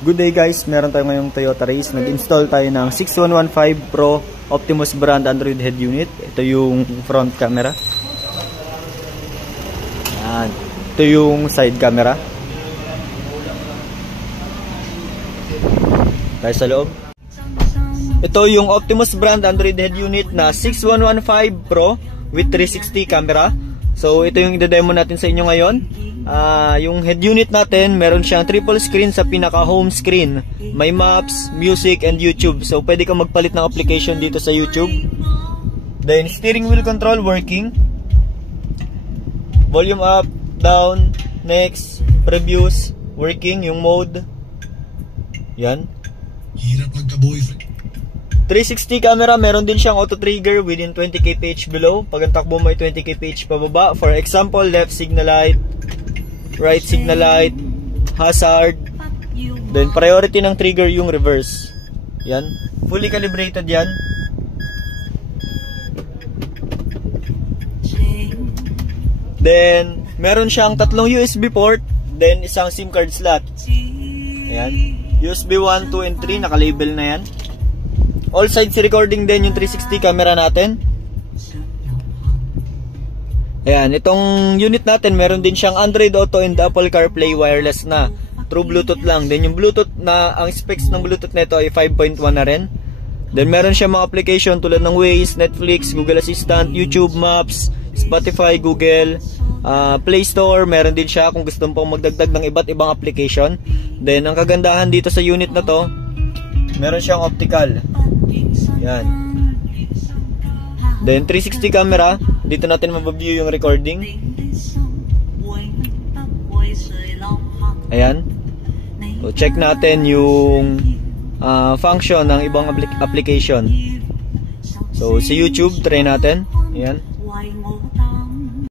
Good day guys, meron tayo ngayong Toyota Race. Nag-install tayo ng 6115 Pro Optimus brand Android head unit. Ito yung front camera. Yan. Ito yung side camera. Tayo sa loob. Ito yung Optimus brand Android head unit na 6115 Pro with 360 camera. So ito yung i-demo natin sa inyo ngayon. Yung head unit natin, meron siyang triple screen sa pinaka home screen. May maps, music, and YouTube. So pwede kang magpalit ng application dito sa YouTube. Then steering wheel control working. Volume up, down, next, previews working, yung mode. Yan. 360 camera, meron din siyang auto trigger within 20 kph below. Pag ang takbo mo ay 20 kph pababa. For example, left signal light, right signal light, hazard. Then priority ng trigger yung reverse. Yan. Fully calibrated yan. Then meron siyang tatlong USB port, then isang SIM card slot. Ayan. USB 1, 2, and 3, naka-label na yan. All sides recording din yung 360 camera natin. Ayan, itong unit natin meron din siyang Android Auto and Apple CarPlay wireless na. True Bluetooth lang. Then yung Bluetooth na, ang specs ng Bluetooth nito ay 5.1 na rin. Then meron siyang mga application tulad ng Waze, Netflix, Google Assistant, YouTube, Maps, Spotify, Google, Play Store. Meron din siya kung gusto mong magdagdag ng iba't ibang application. Then ang kagandahan dito sa unit na to, meron siyang optical. Yan. Then 360 camera, dito natin mabaview yung recording. Ayan. So check natin yung function ng ibang application. So sa YouTube, try natin. Ayan.